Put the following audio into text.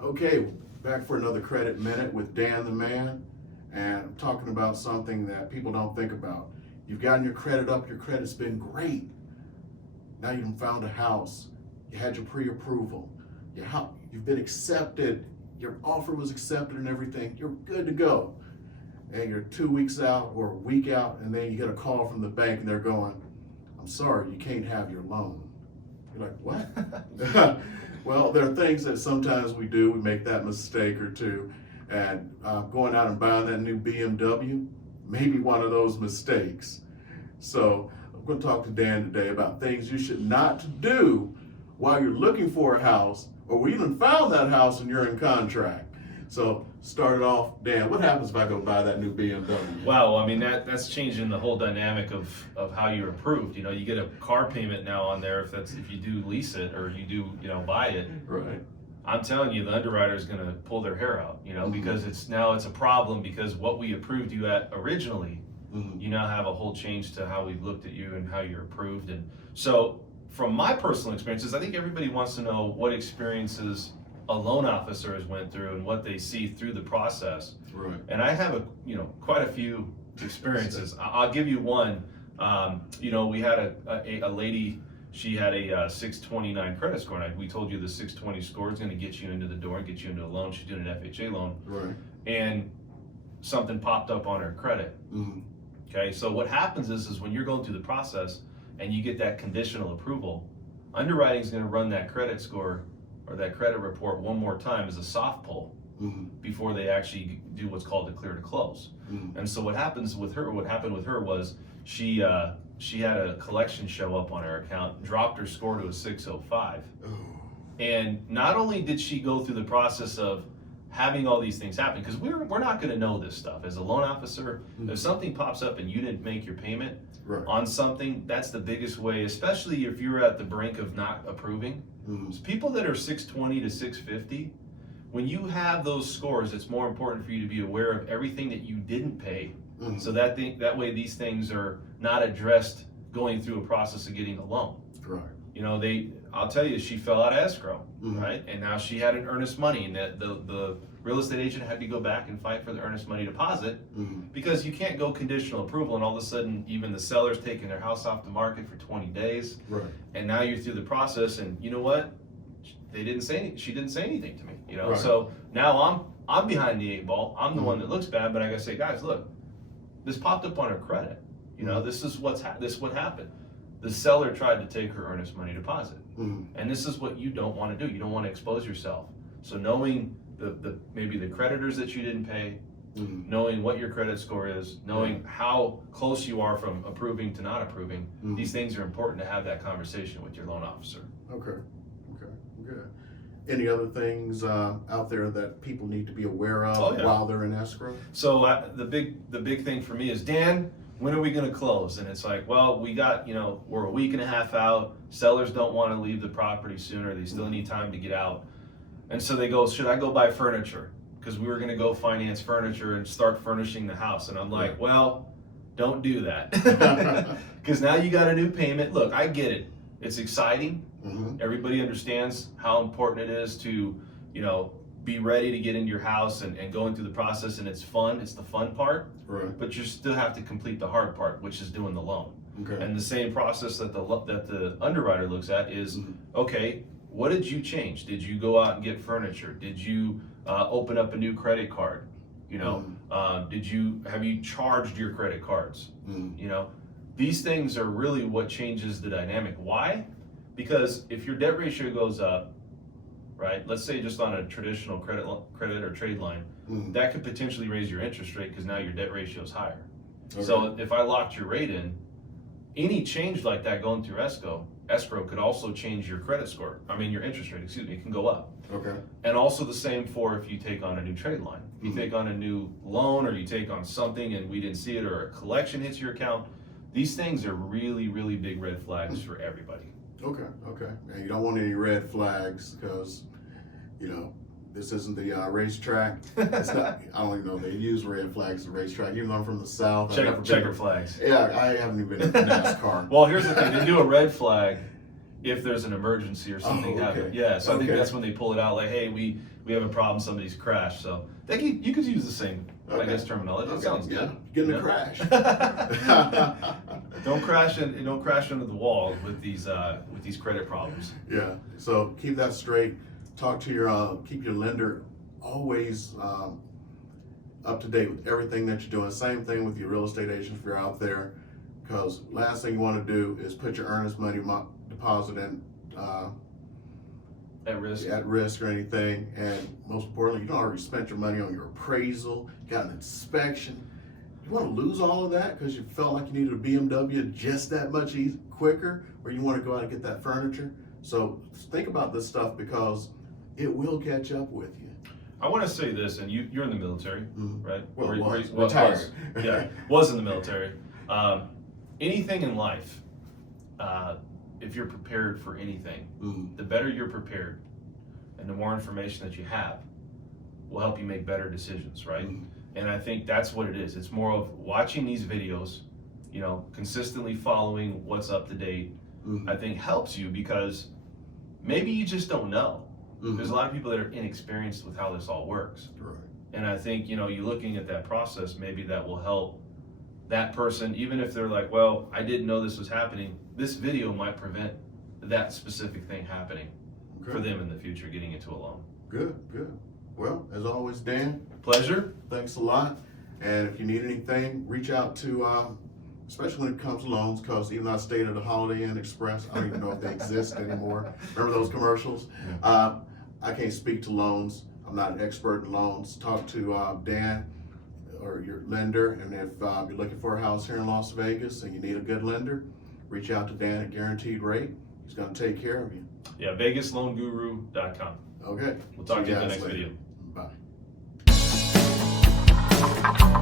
Okay, back for another Credit Minute with Dan the Man, and I'm talking about something that people don't think about. You've gotten your credit up, your credit's been great. Now you've found a house, you had your pre-approval, you've been accepted, your offer was accepted and everything, you're good to go. And you're 2 weeks out or a week out, and then you get a call from the bank and they're going, I'm sorry, you can't have your loan. You're like, what? Well, there are things that sometimes we do. We make that mistake or two. And going out and buying that new BMW may be one of those mistakes. So I'm going to talk to Dan today about things you should not do while you're looking for a house, or we even found that house and you're in contract. So start it off, Dan, what happens if I go buy that new BMW? Wow, I mean that's changing the whole dynamic of how you're approved. You know, you get a car payment now on there if you do lease it or you do buy it. Right. I'm telling you, the underwriter is going to pull their hair out. Because it's a problem because what we approved you at originally, you now have a whole change to how we've looked at you and how you're approved. And so, from my personal experiences, I think everybody wants to know what experiences a loan officer has went through and what they see through the process. Right. And I have quite a few experiences. I'll give you one. We had a lady. She had a 629 credit score, and we told you the 620 score is going to get you into the door and get you into a loan. She's doing an FHA loan. Right. And something popped up on her credit. Okay. So what happens is when you're going through the process and you get that conditional approval, underwriting is going to run that credit score or that credit report one more time as a soft pull before they actually do what's called a clear to close. And so what happened with her was she had a collection show up on her account, dropped her score to a 605. And not only did she go through the process of having all these things happen, because we're not going to know this stuff as a loan officer. If something pops up and you didn't make your payment on something, that's the biggest way, especially if you're at the brink of not approving. So people that are 620 to 650, when you have those scores, it's more important for you to be aware of everything that you didn't pay, so that way these things are not addressed going through a process of getting a loan. Right. I'll tell you, she fell out of escrow, right? And now she had an earnest money, and the real estate agent had to go back and fight for the earnest money deposit because you can't go conditional approval and all of a sudden even the seller's taking their house off the market for 20 days. Right. And now you're through the process, and you know what? She didn't say anything to me, Right. So now I'm behind the 8 ball. I'm the one that looks bad, but I gotta say, guys, look, this popped up on her credit. This is what happened. The seller tried to take her earnest money deposit. And this is what you don't want to do. You don't want to expose yourself. So knowing maybe the creditors that you didn't pay, knowing what your credit score is, knowing how close you are from approving to not approving, these things are important to have that conversation with your loan officer. Okay, good. Any other things out there that people need to be aware of while they're in escrow? So the big thing for me is, Dan, when are we going to close? And it's like, well, we're a week and a half out. Sellers don't want to leave the property sooner. They still need time to get out. And so they go, should I go buy furniture? Because we were going to go finance furniture and start furnishing the house. And I'm like, well, don't do that. Because now you got a new payment. Look, I get it. It's exciting. Everybody understands how important it is to, be ready to get into your house and going through the process, and it's fun. It's the fun part. Right. But you still have to complete the hard part, which is doing the loan. Okay. And the same process that the underwriter looks at is, okay, what did you change? Did you go out and get furniture? Did you open up a new credit card? Have you charged your credit cards? These things are really what changes the dynamic. Why? Because if your debt ratio goes up, right? Let's say just on a traditional credit or trade line, that could potentially raise your interest rate because now your debt ratio is higher. Okay. So if I locked your rate in, any change like that going through escrow could also change your credit score. Your interest rate, it can go up. Okay. And also the same for if you take on a new trade line. If you take on a new loan or you take on something and we didn't see it or a collection hits your account, these things are really, really big red flags for everybody. Okay. And you don't want any red flags because, you know, this isn't the racetrack. It's not, I don't even know they use red flags at the racetrack. Even though I'm from the South. Checker flags. Yeah, I haven't even been in NASCAR. Well, here's the thing. They do a red flag if there's an emergency or something happening. Yeah, so I think that's when they pull it out like, hey, we have a problem, somebody's crashed. So you could use the same, I guess, terminology. It sounds good. Get in a crash. Don't crash into the wall with these credit problems. Yeah. So keep that straight. Talk to keep your lender always up to date with everything that you're doing. Same thing with your real estate agent if you're out there, because last thing you want to do is put your earnest money deposit in at risk or anything. And most importantly, you already spent your money on your appraisal, got an inspection. You want to lose all of that because you felt like you needed a BMW just that much quicker, or you want to go out and get that furniture. So think about this stuff because it will catch up with you. I want to say this, and you're in the military, right? Well, retired. Was in the military. Anything in life, if you're prepared for anything, the better you're prepared and the more information that you have will help you make better decisions, right? And I think that's what it is. It's more of watching these videos, you know, consistently following what's up to date, I think helps you because maybe you just don't know. There's a lot of people that are inexperienced with how this all works. Right. And I think, you know, you're looking at that process, maybe that will help that person, even if they're like, well, I didn't know this was happening. This video might prevent that specific thing happening for them in the future, getting into a loan. Good. Well, as always, Dan. Pleasure. Thanks a lot. And if you need anything, reach out to, especially when it comes to loans, because even though I stayed at a Holiday Inn Express, I don't even know if they exist anymore. Remember those commercials? Yeah. I can't speak to loans. I'm not an expert in loans. Talk to Dan or your lender, and if you're looking for a house here in Las Vegas and you need a good lender, reach out to Dan at Guaranteed Rate. He's going to take care of you. Yeah, VegasLoanGuru.com. Okay. We'll talk to you in the next later. video. Bye.